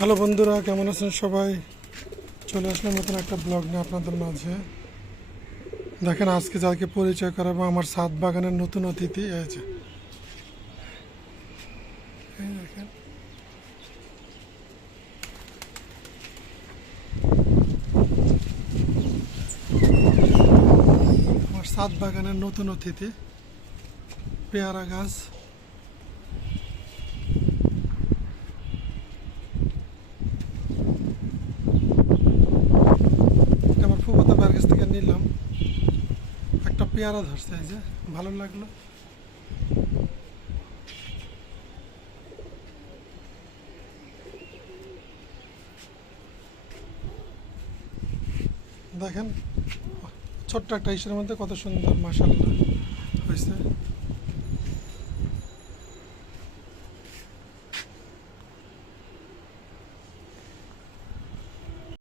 Hello বন্ধুরা, কেমন আছেন সবাই? চলে আসলাম নতুন একটা ব্লগ নিয়ে আপনাদের মাঝে। দেখেন, আজকে যাকে পরিচয় করাবো আমার ছাদ বাগানের নতুন অতিথি আছে। এই দেখেন, আমার ছাদ বাগানের নতুন অতিথি, পেয়ারা গাছ। এটা আমার ফুফাতো ভাইয়ের কাছ থেকে নিলাম। একটা পেয়ারা ধরছে, এই যে ভালো লাগলো। দেখেন, ছোট্ট একটা ইসের মধ্যে কত সুন্দর মাশাআল্লাহ হয়েছে।